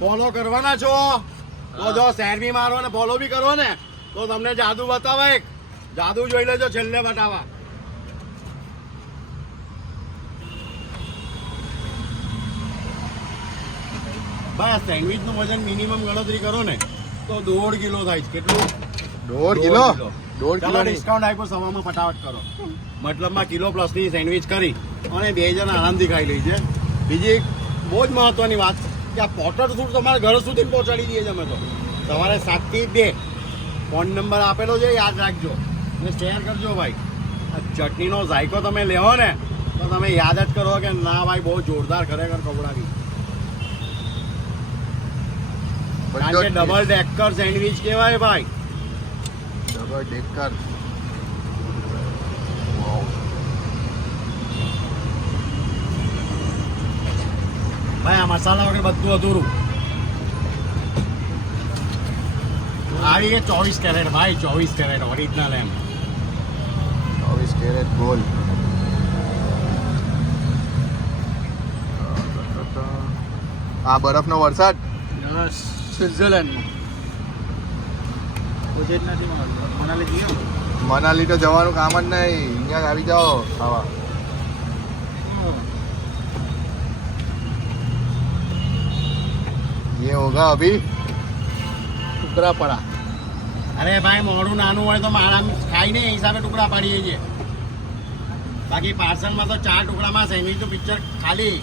Follow કરવાના છો તો જો શેર બી મારો ને ફોલો બી કરો ને તો તમને જાદુ બતાવે. એક જાદુ જોઈ લેજો છેલ્લે બતાવા. બસ સેન્ડવિચ નું વજન મિનિમમ ગણતરી કરો ને તો 1.5 કિલો થાય છે. કેટલું? 1.5 કિલો? 1.5 કિલો ડિસ્કાઉન્ટ આપ્યો સવામાં ફટાફટ કરો. મતલબમાં કિલો પ્લસ ની સેન્ડવિચ કરી અને 2 જણા આરામથી ખાઈ લઈ છે. બીજી એક બહુ જ મહત્વની વાત કે આ પોટર ફૂડ તમારા ઘર સુધી પહોંચાડી દઈએ છીએ અમે તો. સવારે 7 થી 2 ફોન નંબર આપેલો છે, યાદ રાખજો અને શેર કરજો ભાઈ. આ ચટણીનો ઝાયકો તમે લેવો ને તો તમે યાદ જ કરો કે ના ભાઈ બહુ જોરદાર ખરેખર ખવડાવી. કારણ કે ડબલ ડેકર સેન્ડવિચ કહેવાય ભાઈ. Double decker. ભાઈ આ મસાલા વગર બધું અધૂરું. આવી કે 24 કેરેટ ભાઈ, 24 કેરેટ ઓરિજિનલ એમ. 24 કેરેટ ગોલ્ડ. આ બરફનો વરસાદ સ્વિટ્ઝરલેન્ડમાં મનાલી તો જવાનું કામ જ નહીં, અહીંયા આવી જાઓ ખાવા. ये होगा अभी ટુકડા પડા. અરે ભાઈ મોડું નાનું હોય તો મારા ખાઈ ને એ હિસાબે ટુકડા પાડીએ છીએ. બાકી પાર્સલમાં તો 4 ટુકડામાં સેન્ડવિચનું પિક્ચર ખાલી.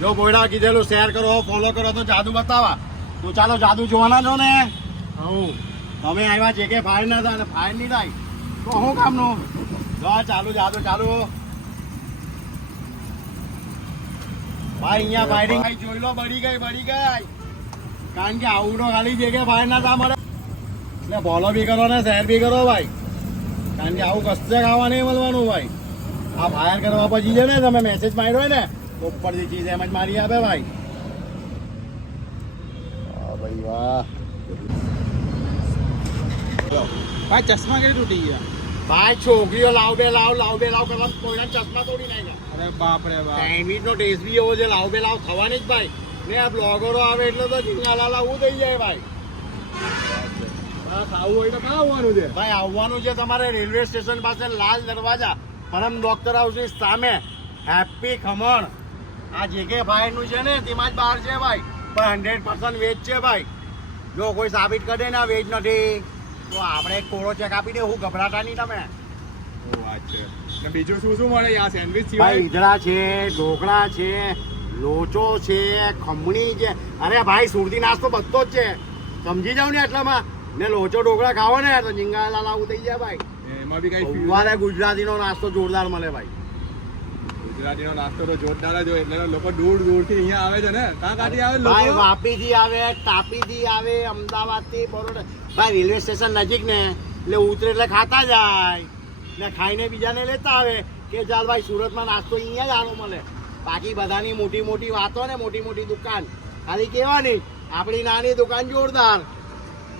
જો બોયડા કીધેલું શેર કરો ફોલો કરો તો જાદુ બતાવા. તો ચાલો જાદુ જોવાના છો ને. હું તમે આવ્યા છે કે ફાયર ના થાય ને ફાયર નહીં થાય તો શું કામનું. જો ચાલુ જાદુ ચાલુ ભાઈ. અહીંયા ફાયરિંગ જોઈ લો, બળી ગઈ. કારણ કે આવડો ખાલી છે કે ફાયર ના થા મળે એટલે ફોલો બી કરો ને શેર બી કરો ભાઈ. કારણ કે આવું કશે ખાવા નહીં મળવાનું ભાઈ. આ ફાયર કરવા પછી છે ને તમે મેસેજ માર્યો હોય ને તો ઉપરથી ચીજ એમ જ મારી આપે ભાઈ. ભાઈ વાહ ભાઈ ચશ્મા કેવી તૂટી ગયા ભાઈ. છોકરીઓ લાવ બે લાવ કરવા કોઈના ચશ્મા તોડી નાખ્યા. અરે બાપ રે બાપ. સેન્ડવિચ નો ટેસ્ટ બી એવો છે. લાવ બે લાવ થવાની જ ભાઈ. ને આ બ્લોગરો આવે એટલે તો જીંગાલા લાવવું થઈ જાય ભાઈ. ખાવું હોય તો ક્યાં આવવાનું છે ભાઈ આવવાનું છે તમારે રેલવે સ્ટેશન પાસે લાલ દરવાજા પરમ ડોક્ટર હાઉસની સામે હેપી ખમણ. આ જે કે ફાયર નું છે ને તેમાં જ બહાર છે ભાઈ. પણ 100% વેજ છે ભાઈ. જો કોઈ સાબિત કરે ને વેજ નથી તો આપણે એક કોળો ચેક આપી દે. હું ગભરાતા નહીં તમે. વાત છે. ને બીજું શું શું મળે આ સેન્ડવિચ ભાઈ સિવાય? ઈદડા છે, ઢોકળા છે, લોચો છે, ખમણી છે. અરે ભાઈ સુરતી નાસ્તો બધો જ છે. સમજી જાવ ને એટલામાં. ને લોચો ઢોકળા ખાવો ને તો જીંગાલા લાવું થઈ જાય ભાઈ. એમાં બી કઈ સવારે ગુજરાતીનો નાસ્તો જોરદાર મળે ભાઈ. ગુજરાતીનો નાસ્તો તો જોરદાર જ હોય એટલે લોકો દૂર દૂરથી અહીંયા આવે છે ને. કાં કાંથી આવે ભાઈ લોકો? વાપીથી આવે, તાપીથી આવે, અમદાવાદથી, બરોડા. ભાઈ રેલવે સ્ટેશન નજીક ને એટલે ઉતરે એટલે ખાતા જાય ને ખાઈને બીજાને લેતા આવે કે ચાલ ભાઈ સુરતમાં નાસ્તો અહીંયા જ આનો મળે. બાકી બધાની મોટી મોટી વાતો ને મોટી મોટી દુકાન ખાલી કહેવાની. આપણી નાની દુકાન જોરદાર.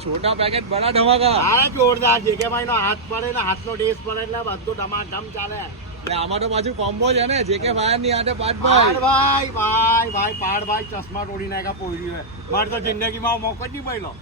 છોટા પેકેટ બડા ધમાકા. હા જોરદાર. જે કે ભાઈ નો હાથ પડે ને હાથનો ટેસ્ટ પડે એટલે બધું ધમાધમ ચાલે. ને આમાં તો પાછું કોમ્બો છે ને જે કે ફાયર ની આટે પાડ પાટભાઈ. ભાઈ ચશ્મા તોડી નાખ્યા પોયરી હોય. મારે તો જિંદગીમાં મોકો જ નહીં પડ્યો.